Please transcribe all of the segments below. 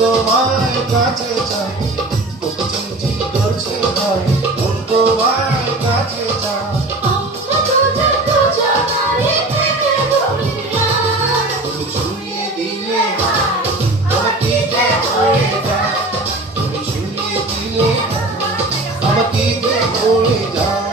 তোমার কাছে চাই চিনচিন করছে ভাই মন তোমার কাছে চাই তুমি ছুঁয়ে দিলে আমাকে যে হয়ে যায় তুমি ছুঁয়ে দিলে আমাকে যে হয়ে যায়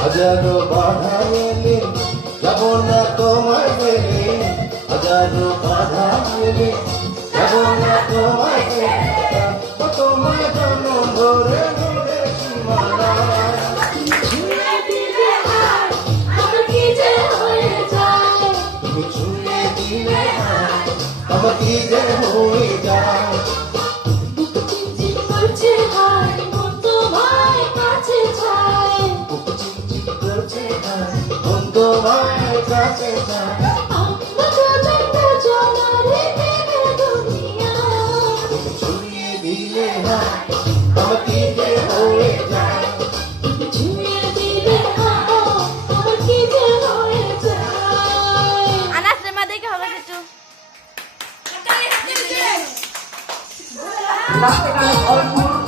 হাজারো বাধা এলে যাব না তোমায় ফেলে হাজারো বাধা এলে যাব না তোমায় ফেলে তোমায় জন্ম ধরে ধরে সীমানা ছুঁয়ে দিলে আমার কি যে হয়ে যায় তুমি ছুঁয়ে দিলে আমার কি যে হয়ে যায় চিনচিন করছে হায় মন তোমায় কাছে চায় তোমার কাছে চাই আমরা দুজন দুজনারে দেবে দুনিয়া তুমি ছুঁয়ে দিলে আমাকে যে হয়ে যায় ছুঁয়ে দিলে আমার কি যে হয়ে যায় আনাস রে মা দেখে হবে কিছু রাস্তায় অল্প